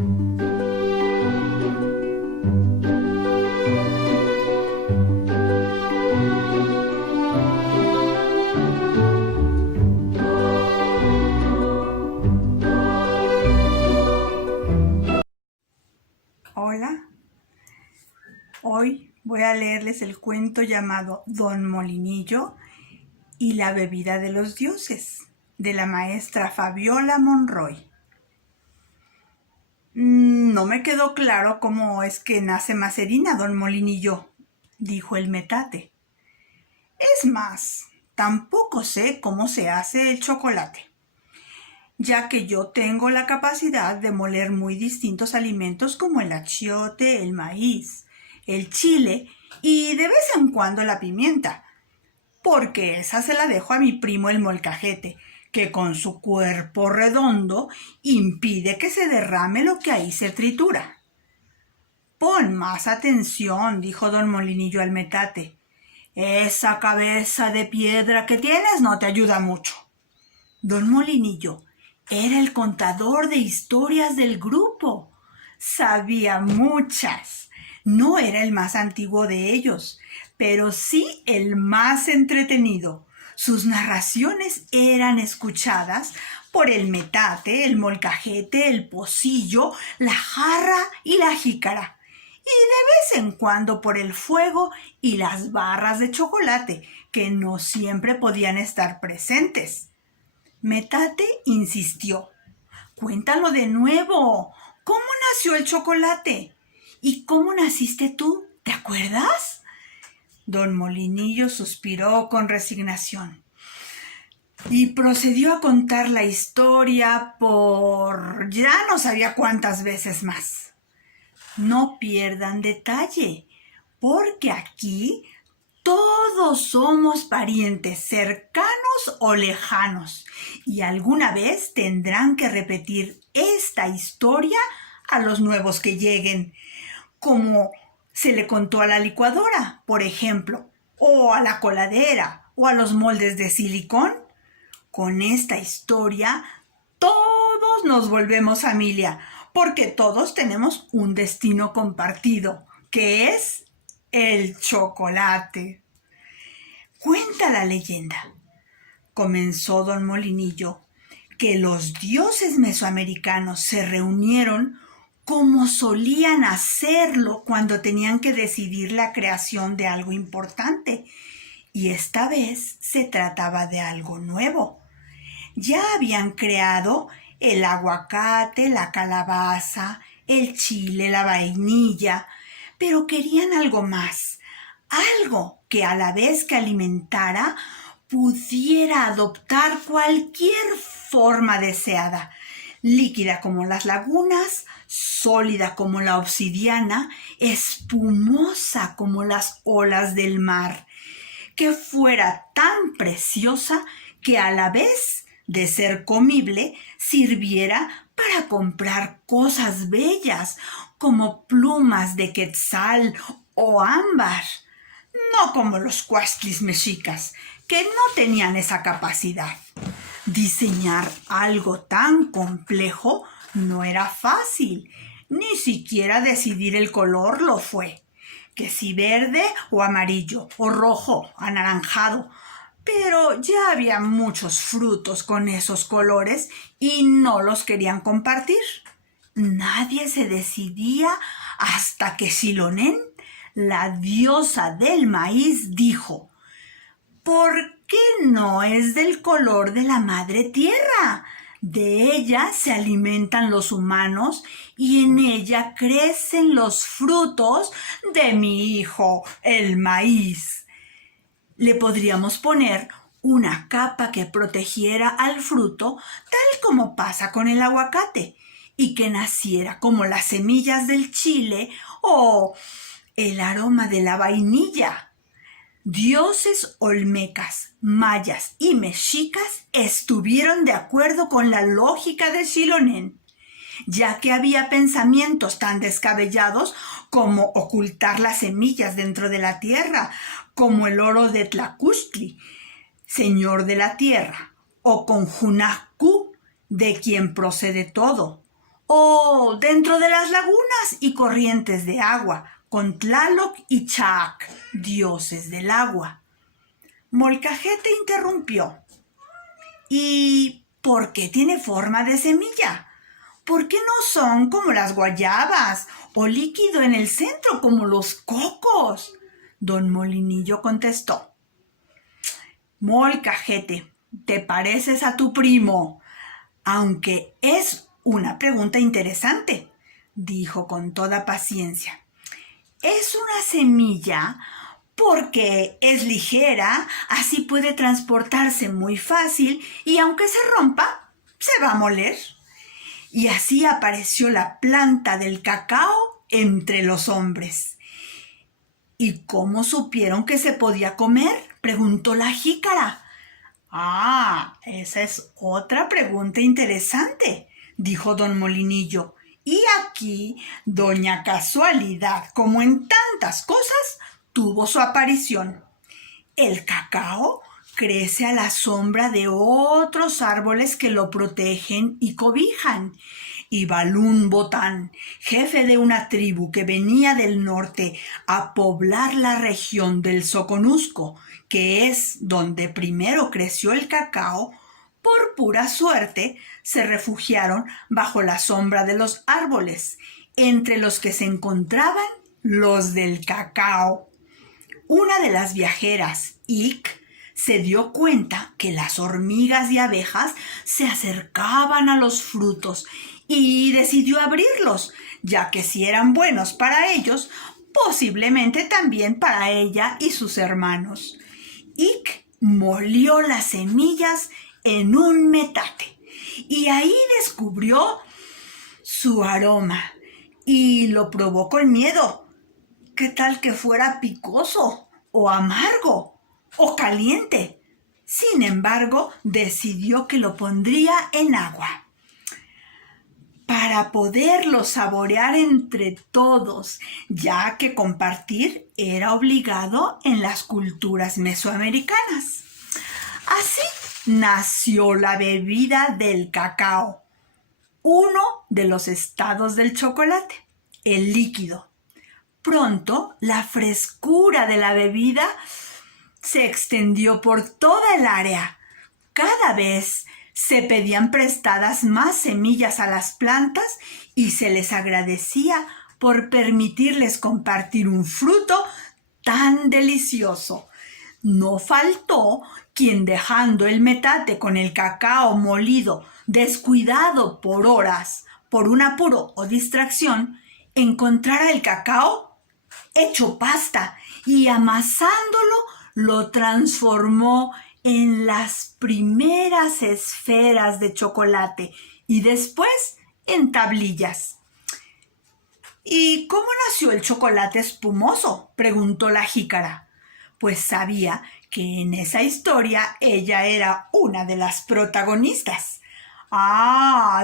Hola, hoy voy a leerles el cuento llamado Don Molinillo y la bebida de los dioses, de la maestra Fabiola Monroy. No me quedó claro cómo es que nace Macerina, Don Molinillo, dijo el metate. Es más, tampoco sé cómo se hace el chocolate, ya que yo tengo la capacidad de moler muy distintos alimentos como el achiote, el maíz, el chile y de vez en cuando la pimienta, porque esa se la dejo a mi primo el molcajete, que con su cuerpo redondo impide que se derrame lo que ahí se tritura. Pon más atención, dijo don Molinillo al metate. Esa cabeza de piedra que tienes no te ayuda mucho. Don Molinillo era el contador de historias del grupo. Sabía muchas. No era el más antiguo de ellos, pero sí el más entretenido. Sus narraciones eran escuchadas por el metate, el molcajete, el pocillo, la jarra y la jícara, y de vez en cuando por el fuego y las barras de chocolate, que no siempre podían estar presentes. Metate insistió. Cuéntalo de nuevo. ¿Cómo nació el chocolate? ¿Y cómo naciste tú? ¿Te acuerdas? Don Molinillo suspiró con resignación y procedió a contar la historia por ya no sabía cuántas veces más. No pierdan detalle, porque aquí todos somos parientes, cercanos o lejanos, y alguna vez tendrán que repetir esta historia a los nuevos que lleguen, como se le contó a la licuadora, por ejemplo, o a la coladera, o a los moldes de silicón. Con esta historia, todos nos volvemos familia, porque todos tenemos un destino compartido, que es el chocolate. Cuenta la leyenda, comenzó don Molinillo, que los dioses mesoamericanos se reunieron como solían hacerlo cuando tenían que decidir la creación de algo importante, y esta vez se trataba de algo nuevo. Ya habían creado el aguacate, la calabaza, el chile, la vainilla, pero querían algo más, algo que a la vez que alimentara pudiera adoptar cualquier forma deseada, líquida como las lagunas, sólida como la obsidiana, espumosa como las olas del mar, que fuera tan preciosa que a la vez de ser comible sirviera para comprar cosas bellas como plumas de quetzal o ámbar, no como los cuasquis mexicas, que no tenían esa capacidad. Diseñar algo tan complejo no era fácil, ni siquiera decidir el color lo fue, que si verde o amarillo, o rojo, anaranjado, pero ya había muchos frutos con esos colores y no los querían compartir. Nadie se decidía hasta que Xilonen, la diosa del maíz, dijo: ¿por qué no es del color de la madre tierra? De ella se alimentan los humanos y en ella crecen los frutos de mi hijo, el maíz. Le podríamos poner una capa que protegiera al fruto, tal como pasa con el aguacate, y que naciera como las semillas del chile o el aroma de la vainilla. Dioses olmecas, mayas y mexicas estuvieron de acuerdo con la lógica de Xilonen, ya que había pensamientos tan descabellados como ocultar las semillas dentro de la tierra, como el oro de Tlacuchtli, señor de la tierra, o con Junajku, de quien procede todo, o dentro de las lagunas y corrientes de agua, con Tlaloc y Chac, dioses del agua. Molcajete interrumpió. ¿Y por qué tiene forma de semilla? ¿Por qué no son como las guayabas o líquido en el centro como los cocos? Don Molinillo contestó. Molcajete, te pareces a tu primo, aunque es una pregunta interesante, dijo con toda paciencia. Es una semilla porque es ligera, así puede transportarse muy fácil y aunque se rompa, se va a moler. Y así apareció la planta del cacao entre los hombres. ¿Y cómo supieron que se podía comer?, preguntó la jícara. Esa es otra pregunta interesante, dijo don Molinillo. Y aquí, doña Casualidad, como en tantas cosas, tuvo su aparición. El cacao crece a la sombra de otros árboles que lo protegen y cobijan. Y Balún Botán, jefe de una tribu que venía del norte a poblar la región del Soconusco, que es donde primero creció el cacao, por pura suerte se refugiaron bajo la sombra de los árboles, entre los que se encontraban los del cacao. Una de las viajeras, Ick, se dio cuenta que las hormigas y abejas se acercaban a los frutos y decidió abrirlos, ya que si eran buenos para ellos, posiblemente también para ella y sus hermanos. Ick molió las semillas en un metate y ahí descubrió su aroma y lo probó con miedo. ¿Qué tal que fuera picoso o amargo o caliente? Sin embargo, decidió que lo pondría en agua para poderlo saborear entre todos, ya que compartir era obligado en las culturas mesoamericanas. Así nació la bebida del cacao, uno de los estados del chocolate, el líquido. Pronto, la frescura de la bebida se extendió por toda el área. Cada vez se pedían prestadas más semillas a las plantas y se les agradecía por permitirles compartir un fruto tan delicioso. No faltó quien, dejando el metate con el cacao molido descuidado por horas, por un apuro o distracción, encontrara el cacao hecho pasta y amasándolo lo transformó en las primeras esferas de chocolate y después en tablillas. ¿Y cómo nació el chocolate espumoso?, preguntó la jícara, pues sabía que en esa historia ella era una de las protagonistas.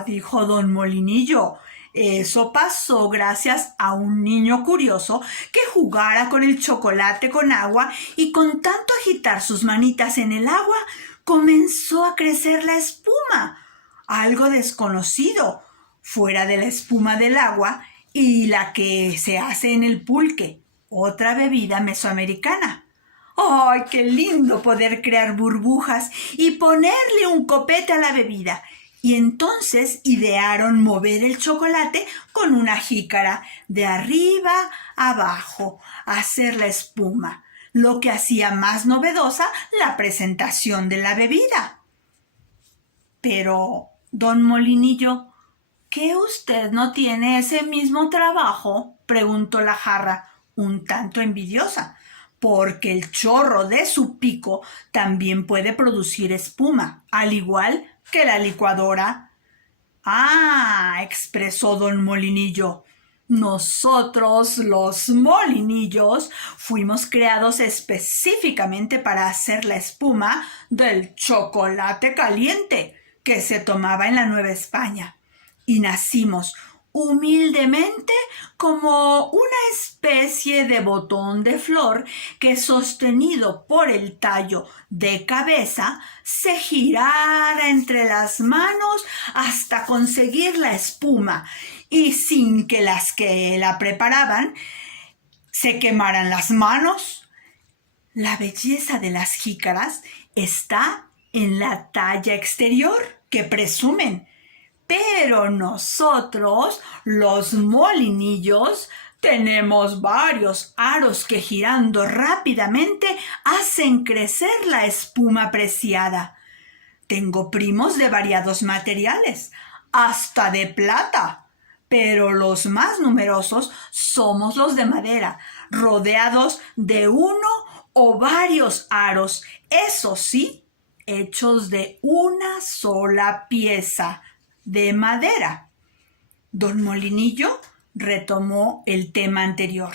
Dijo don Molinillo, eso pasó gracias a un niño curioso que jugara con el chocolate con agua y con tanto agitar sus manitas en el agua comenzó a crecer la espuma, algo desconocido, fuera de la espuma del agua y la que se hace en el pulque, otra bebida mesoamericana. ¡Ay, qué lindo poder crear burbujas y ponerle un copete a la bebida! Y entonces idearon mover el chocolate con una jícara de arriba a abajo, hacer la espuma, lo que hacía más novedosa la presentación de la bebida. Pero, don Molinillo, ¿qué usted no tiene ese mismo trabajo?, preguntó la jarra, un tanto envidiosa, porque el chorro de su pico también puede producir espuma, al igual que la licuadora. Expresó don Molinillo. Nosotros, los molinillos, fuimos creados específicamente para hacer la espuma del chocolate caliente que se tomaba en la Nueva España. Y nacimos humildemente como una especie de botón de flor que, sostenido por el tallo de cabeza, se girara entre las manos hasta conseguir la espuma, y sin que las que la preparaban se quemaran las manos. La belleza de las jícaras está en la talla exterior que presumen, pero nosotros, los molinillos, tenemos varios aros que, girando rápidamente, hacen crecer la espuma preciada. Tengo primos de variados materiales, hasta de plata, pero los más numerosos somos los de madera, rodeados de uno o varios aros, eso sí, hechos de una sola pieza de madera. Don Molinillo retomó el tema anterior.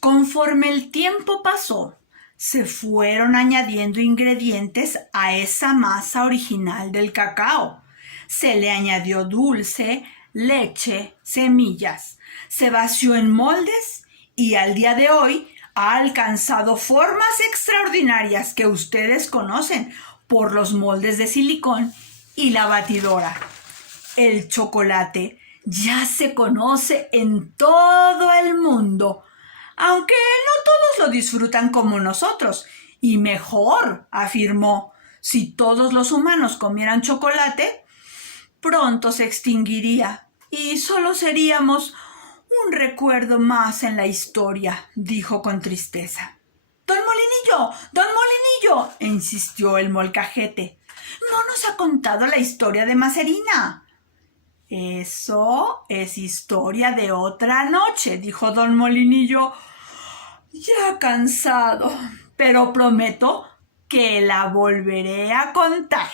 Conforme el tiempo pasó, se fueron añadiendo ingredientes a esa masa original del cacao. Se le añadió dulce, leche, semillas. Se vació en moldes y al día de hoy ha alcanzado formas extraordinarias que ustedes conocen por los moldes de silicón y la batidora. El chocolate ya se conoce en todo el mundo, aunque no todos lo disfrutan como nosotros. Y mejor, afirmó, si todos los humanos comieran chocolate, pronto se extinguiría y solo seríamos un recuerdo más en la historia, dijo con tristeza. ¡Don Molinillo! Insistió el molcajete. No nos ha contado la historia de Maserina. Eso es historia de otra noche, dijo don Molinillo, ya cansado, pero prometo que la volveré a contar.